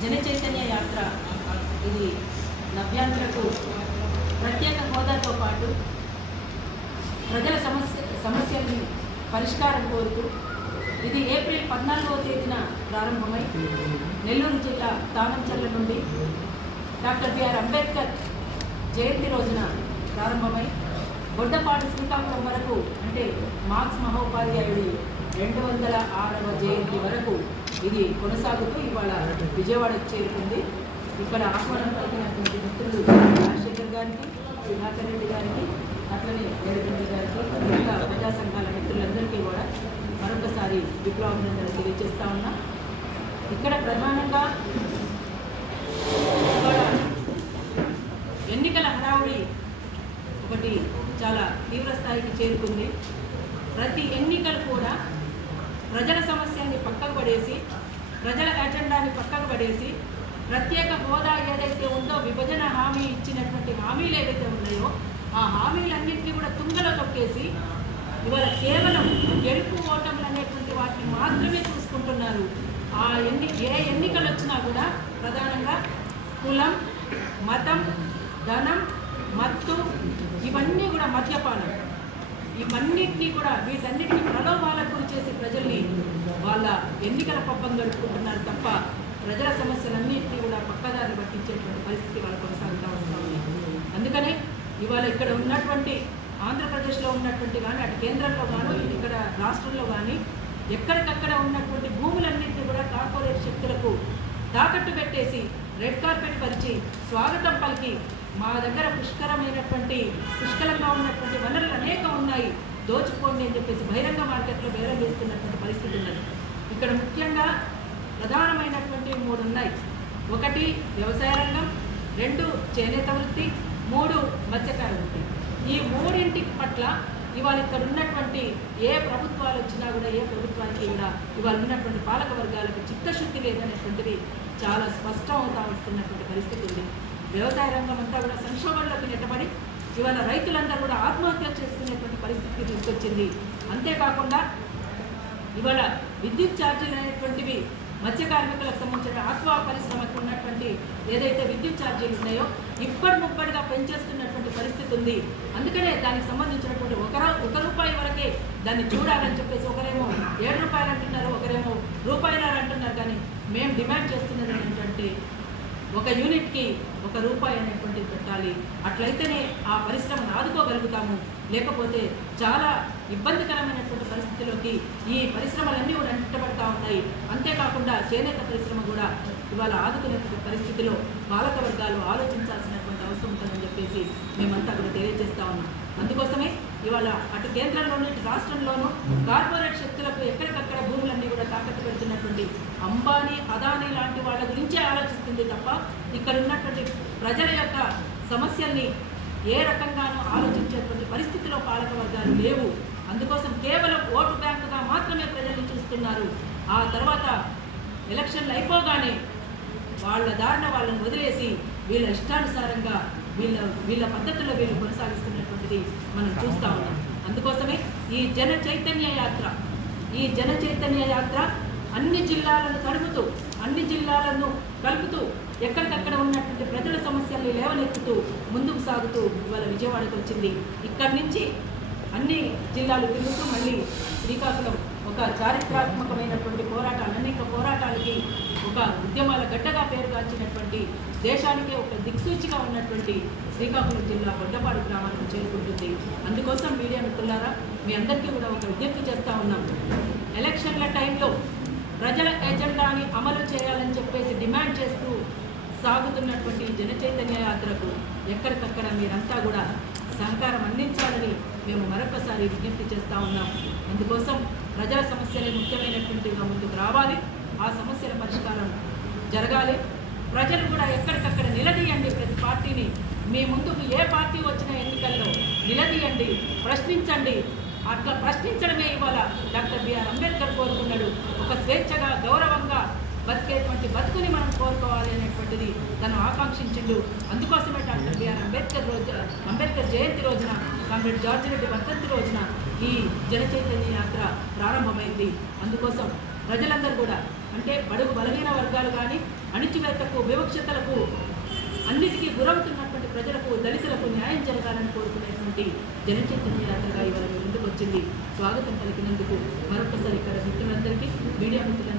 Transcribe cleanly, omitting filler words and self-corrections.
జన చైతన్య యాత్ర ఇది నవ్యాంధ్రకు ప్రత్యేక హోదాతో పాటు ప్రజల సమస్యల్ని పరిష్కారం కోరుతూ ఇది ఏప్రిల్ 14వ తేదీన ప్రారంభమై నెల్లూరు జిల్లా తామంచర్ల నుండి డాక్టర్ బిఆర్ అంబేద్కర్ జయంతి రోజున ప్రారంభమై గొడ్డపాటి శ్రీకాకుళం వరకు అంటే మార్క్స్ మహోపాధ్యాయుడి 206వ జయంతి వరకు ఇది కొనసాగుతూ ఇవాళ విజయవాడ చేరుకుంది. ఇక్కడ ఆహ్వానం పలికినటువంటి మిత్రులు రాజశేఖర్ గారికి, సుధాకర్ రెడ్డి గారికి, అట్లనే ఏడుగంటి గారికి, మిగతా ప్రజా సంఘాల మిత్రులందరికీ కూడా మరొకసారి విప్లవాభినందనలు తెలియజేస్తా ఉన్నా. ఇక్కడ ప్రధానంగా ఎన్నికల హడావుడి ఒకటి చాలా తీవ్ర స్థాయికి చేరుకుంది. ప్రతి ఎన్నికలు కూడా ప్రజల సమస్యల్ని పక్కకు పడేసి, ప్రజల ఎజెండాని పక్కకు పడేసి, ప్రత్యేక హోదా ఏదైతే ఉందో విభజన హామీ ఇచ్చినటువంటి హామీలు ఏవైతే ఉన్నాయో ఆ హామీలన్నింటినీ కూడా తుంగలో తొక్కేసి ఇవాళ కేవలం గెలుపు ఓటములు అనేటువంటి వాటిని మాత్రమే చూసుకుంటున్నారు. ఏ ఎన్నికలు వచ్చినా కూడా ప్రధానంగా కులం, మతం, ధనం, మత్తు, ఇవన్నీ కూడా మద్యపానం, ఇవన్నిటినీ కూడా వీటన్నిటిని ప్రలోభాలకు గురి చేసి ప్రజల్ని వాళ్ళ ఎన్నికల పబ్బం గడుపుకుంటున్నారు తప్ప ప్రజల సమస్యలన్నింటినీ కూడా పక్కదారి పట్టించేటువంటి పరిస్థితి వాళ్ళు కొనసాగుతూ వస్తూ ఉంది. అందుకనే ఇవాళ ఇక్కడ ఉన్నటువంటి ఆంధ్రప్రదేశ్లో ఉన్నటువంటి కానీ అటు కేంద్రంలో కానీ ఇక్కడ రాష్ట్రంలో కానీ ఎక్కడికక్కడ ఉన్నటువంటి భూములన్నింటినీ కూడా కార్పొరేట్ శక్తులకు తాకట్టు పెట్టేసి రెడ్ కార్పెట్ పరిచి స్వాగతం పలికి మా దగ్గర పుష్కలంగా ఉన్నటువంటి వనరులు అనేకం ఉన్నాయి, దోచుకోండి అని చెప్పేసి బహిరంగ మార్కెట్లో బేరం వేస్తున్నటువంటి పరిస్థితి ఉన్నది. ఇక్కడ ముఖ్యంగా ప్రధానమైనటువంటి 3 ఉన్నాయి. 1 వ్యవసాయ రంగం, 2 చేనేత వృత్తి, 3 మత్స్యకార వృత్తి. ఈ 3 పట్ల ఇవాళ ఇక్కడ ఉన్నటువంటి ఏ ప్రభుత్వాలు వచ్చినా కూడా ఏ ప్రభుత్వానికి కూడా ఇవాళ ఉన్నటువంటి పాలక వర్గాలకు చిత్తశుద్ధి లేదనేటువంటిది చాలా స్పష్టం అవుతా వస్తున్నటువంటి పరిస్థితి ఉంది. వ్యవసాయ రంగం అంతా కూడా సంక్షోభంలోకి నెట్టబడి ఇవాళ రైతులందరూ కూడా ఆత్మహత్యలు చేసుకునేటువంటి పరిస్థితికి తీసుకొచ్చింది. అంతేకాకుండా ఇవాళ విద్యుత్ ఛార్జీలు అనేటువంటివి మత్స్య కార్మికులకు సంబంధించిన ఆక్వా పరిశ్రమకు ఉన్నటువంటి ఏదైతే విద్యుత్ ఛార్జీలు ఉన్నాయో ముప్పటిగా పెంచేస్తున్నటువంటి పరిస్థితి ఉంది. అందుకనే దానికి సంబంధించినటువంటి ఒక రూపాయి వరకే దాన్ని చూడాలని చెప్పేసి ఒకరేమో 7 రూపాయలు అంటున్నారు, ఒకరేమో రూపాయలు అంటున్నారు. కానీ మేము డిమాండ్ చేస్తున్నది ఏంటంటే 1 యూనిట్కి 1 రూపాయి అనేటువంటిది పెట్టాలి. అట్లయితేనే ఆ పరిశ్రమను ఆదుకోగలుగుతాము. లేకపోతే చాలా ఇబ్బందికరమైనటువంటి పరిస్థితిలోకి ఈ పరిశ్రమలన్నీ కూడా నెట్టబడతా ఉన్నాయి. అంతేకాకుండా చేనేత పరిశ్రమ కూడా ఇవాళ ఆదుకునేటువంటి పరిస్థితిలో పాలక వర్గాలు ఆలోచించాల్సినటువంటి అవసరం ఉంటుందని చెప్పేసి మేమంతా కూడా తెలియజేస్తా ఉన్నాం. అందుకోసమే ఇవాళ అటు కేంద్రంలోనూ ఇటు రాష్ట్రంలోనూ కార్పొరేట్ శక్తులకు ఎక్కడికక్కడ భూములన్నీ కూడా తాకట్టు పెడుతున్నటువంటి అంబానీ, అదానీ లాంటి వాళ్ళ గురించే ఆలోచిస్తుంది తప్ప ఇక్కడ ఉన్నటువంటి ప్రజల యొక్క సమస్యల్ని ఏ రకంగానూ ఆలోచించేటువంటి పరిస్థితిలో పాలక వర్గాలు లేవు. అందుకోసం కేవలం ఓటు బ్యాంకుగా మాత్రమే ప్రజల్ని చూస్తున్నారు. ఆ తర్వాత ఎలక్షన్లు అయిపోగానే వాళ్ళ దారిన వాళ్ళని వదిలేసి వీళ్ళ ఇష్టానుసారంగా వీళ్ళ పద్ధతుల్లో వీళ్ళు కొనసాగిస్తున్నటువంటిది మనం చూస్తూ ఉన్నాం. అందుకోసమే ఈ జన చైతన్య యాత్ర అన్ని జిల్లాలను తడుపుతూ, అన్ని జిల్లాలను కలుపుతూ, ఎక్కడికక్కడ ఉన్నటువంటి ప్రజల సమస్యల్ని లేవనెత్తుతూ ముందుకు సాగుతూ ఇవాళ విజయవాడకు వచ్చింది. ఇక్కడి నుంచి అన్ని జిల్లాలు తిరుగుతూ మళ్ళీ శ్రీకాకుళం ఒక చారిత్రాత్మకమైనటువంటి అనేక పోరాటాలకి ఒక ఉద్యమాల గడ్డగా పేరుగాంచినటువంటి దేశానికే ఒక దిక్సూచిగా ఉన్నటువంటి శ్రీకాకుళం జిల్లా గొడ్డపాడు గ్రామానికి చేరుకుంటుంది. అందుకోసం మీడియా మిత్రులారా మీ అందరికీ కూడా ఒక విజ్ఞప్తి చేస్తూ ఉన్నాం. ఎలక్షన్ల టైంలో ప్రజల ఎజెండాని అమలు చేయాలని చెప్పేసి డిమాండ్ చేస్తూ సాగుతున్నటువంటి జన చైతన్య యాత్రకు ఎక్కడికక్కడ మీరంతా కూడా సహకారం అందించాలని మేము మరొకసారి విజ్ఞప్తి చేస్తూ ఉన్నాం. అందుకోసం ప్రజల సమస్యలే ముఖ్యమైనటువంటిగా ముందుకు రావాలి. ఆ సమస్యల పరిష్కారం జరగాలి. ప్రజలు కూడా ఎక్కడికక్కడ నిలదీయండి. ప్రతి పార్టీని మీ ముందుకు ఏ పార్టీ వచ్చిన ఎన్నికల్లో నిలదీయండి, ప్రశ్నించండి. అట్లా ప్రశ్నించడమే ఇవాళ డాక్టర్ బిఆర్ అంబేద్కర్ కోరుకున్నాడు. ఒక స్వేచ్ఛగా, గౌరవంగా బతికేటువంటి బతుకుని మనం కోరుకోవాలి అనేటువంటిది తను ఆకాంక్షించిండు. అందుకోసమే డాక్టర్ బిఆర్ అంబేద్కర్ జయంతి రోజున, కామ్రేడ్ జార్జి రెడ్డి వర్ధంతి రోజున ఈ జన చైతన్య యాత్ర ప్రారంభమైంది. అందుకోసం ప్రజలందరూ కూడా అంటే బడుగు బలహీన వర్గాలు కానీ అణిచివేతకు వివక్షతలకు అన్నిటికీ గురవుతున్నటువంటి ప్రజలకు దళితులకు న్యాయం జరగాలని కోరుకునేటువంటి జనచైతన్య యాత్రగా ఇవాళ ముందుకు వచ్చింది. స్వాగతం పలికినందుకు మరొకసారి ఇక్కడ మిత్రులందరికీ మీడియా మిత్రులందరికీ